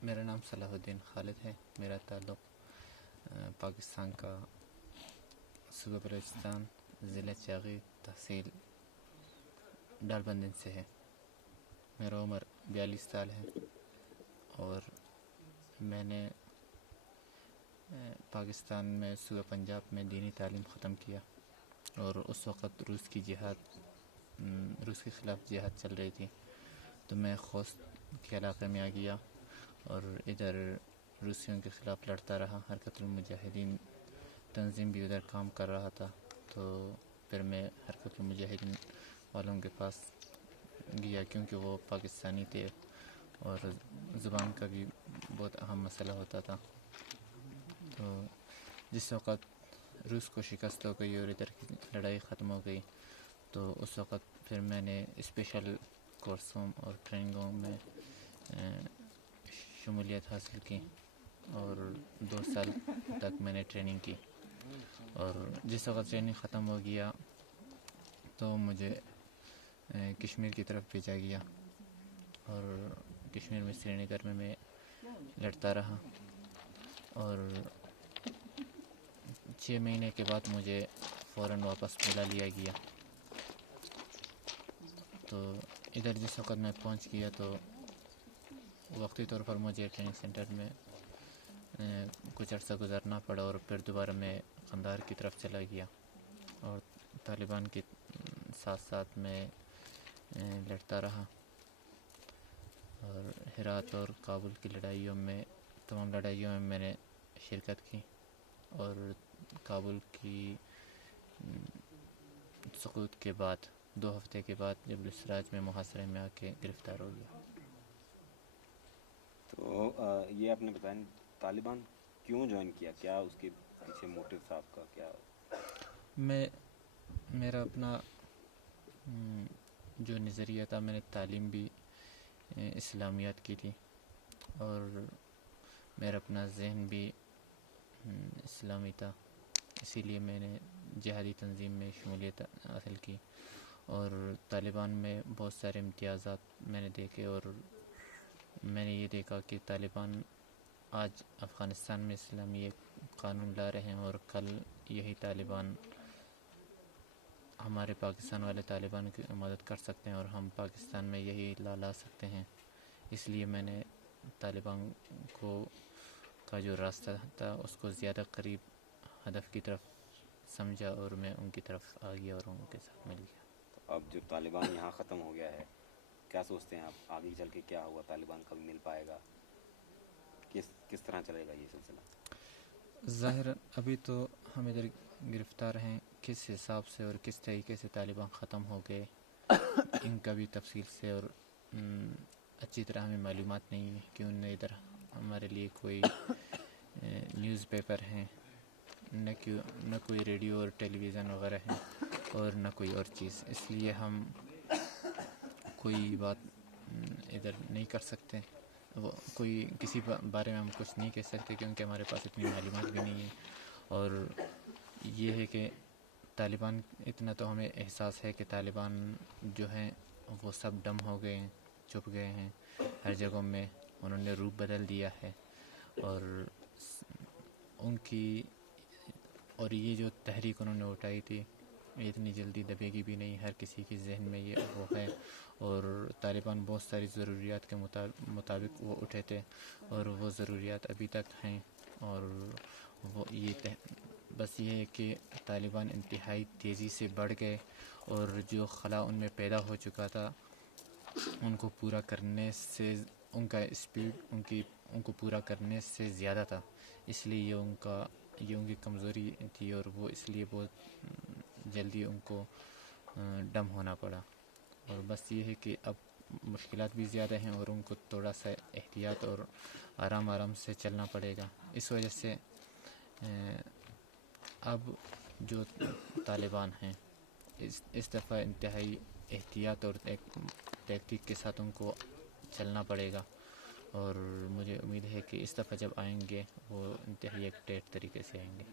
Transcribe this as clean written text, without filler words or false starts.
میرا نام صلاح الدین خالد ہے. میرا تعلق پاکستان کا صوبہ بلوچستان، ضلع چاغی، تحصیل ڈال بندن سے ہے. میرا عمر 42 سال ہے اور میں نے پاکستان میں صوبہ پنجاب میں دینی تعلیم ختم کیا، اور اس وقت روس کے خلاف جہاد چل رہی تھی، تو میں خوست کے علاقے میں آ گیا اور ادھر روسیوں کے خلاف لڑتا رہا. حرکت المجاہدین تنظیم بھی ادھر کام کر رہا تھا، تو پھر میں حرکت المجاہدین والوں کے پاس گیا، کیونکہ وہ پاکستانی تھے اور زبان کا بھی بہت اہم مسئلہ ہوتا تھا. تو جس وقت روس کو شکست ہو گئی اور ادھر کی لڑائی ختم ہو گئی، تو اس وقت پھر میں نے اسپیشل کورسوں اور ٹریننگوں میں شمولیت حاصل کی اور 2 سال تک میں نے ٹریننگ کی. اور جس وقت ٹریننگ ختم ہو گیا تو مجھے کشمیر کی طرف بھیجا گیا، اور کشمیر میں سری نگر میں لڑتا رہا، اور 6 مہینے کے بعد مجھے فوراً واپس بلا لیا گیا. تو ادھر جس وقت میں پہنچ گیا تو وقتی طور پر مجھے ٹریننگ سینٹر میں کچھ عرصہ گزارنا پڑا، اور پھر دوبارہ میں قندھار کی طرف چلا گیا اور طالبان کے ساتھ ساتھ میں لڑتا رہا، اور ہرات اور کابل کی تمام لڑائیوں میں میں نے شرکت کی، اور کابل کی سقوط کے بعد 2 ہفتے کے بعد جب السراج میں محاصرے میں آ کے گرفتار ہو گیا. تو یہ آپ نے بتایا طالبان کیوں جوائن کیا، کیا اس کے پیچھے موٹیو تھا آپ کا کیا؟ میرا اپنا جو نظریہ تھا، میں نے تعلیم بھی اسلامیات کی تھی، اور میرا اپنا ذہن بھی اسلامی تھا، اسی لیے میں نے جہادی تنظیم میں شمولیت حاصل کی. اور طالبان میں بہت سارے امتیازات میں نے دیکھے، اور میں نے یہ دیکھا کہ طالبان آج افغانستان میں اسلامی ایک قانون لا رہے ہیں، اور کل یہی طالبان ہمارے پاکستان والے طالبان کی مدد کر سکتے ہیں، اور ہم پاکستان میں یہی لا سکتے ہیں. اس لیے میں نے طالبان کا جو راستہ تھا اس کو زیادہ قریب ہدف کی طرف سمجھا، اور میں ان کی طرف آ گیا اور ان کے ساتھ مل گیا. اب جو طالبان یہاں ختم ہو گیا ہے، کیا سوچتے ہیں آپ آگے چل کے کیا ہوگا؟ طالبان کب مل پائے گا؟ کس طرح چلے گا یہ سلسلہ؟ ظاہر ابھی تو ہم ادھر گرفتار ہیں، کس حساب سے اور کس طریقے سے طالبان ختم ہو گئے ان کا بھی تفصیل سے اور اچھی طرح ہمیں معلومات نہیں ہے، کہ انہیں ادھر ہمارے لیے کوئی نیوز پیپر ہیں، نہ کوئی ریڈیو اور ٹیلی ویژن وغیرہ ہے، اور نہ کوئی اور چیز. اس لیے ہم کوئی بات ادھر نہیں کر سکتے، کسی بارے میں ہم کچھ نہیں کہہ سکتے، کیونکہ ہمارے پاس اتنی معلومات بھی نہیں ہے. اور یہ ہے کہ طالبان، اتنا تو ہمیں احساس ہے کہ طالبان جو ہیں وہ سب ڈم ہو گئے ہیں، چھپ گئے ہیں ہر جگہوں میں، انہوں نے روپ بدل دیا ہے، اور یہ جو تحریک انہوں نے اٹھائی تھی اتنی جلدی دبے گی بھی نہیں، ہر کسی کے ذہن میں یہ وہ ہے. اور طالبان بہت ساری ضروریات کے مطابق وہ اٹھے تھے، اور وہ ضروریات ابھی تک ہیں. اور بس یہ ہے کہ طالبان انتہائی تیزی سے بڑھ گئے، اور جو خلا ان میں پیدا ہو چکا تھا ان کو پورا کرنے سے، ان کا اسپیڈ ان کو پورا کرنے سے زیادہ تھا. اس لیے یہ ان کی کمزوری تھی، اور وہ اس لیے بہت جلدی ان کو ڈم ہونا پڑا. اور بس یہ ہے کہ اب مشکلات بھی زیادہ ہیں، اور ان کو تھوڑا سا احتیاط اور آرام سے چلنا پڑے گا. اس وجہ سے اب جو طالبان ہیں اس دفعہ انتہائی احتیاط اور تحقیق کے ساتھ ان کو چلنا پڑے گا، اور مجھے امید ہے کہ اس دفعہ جب آئیں گے وہ انتہائی ایک ٹیٹ طریقے سے آئیں گے.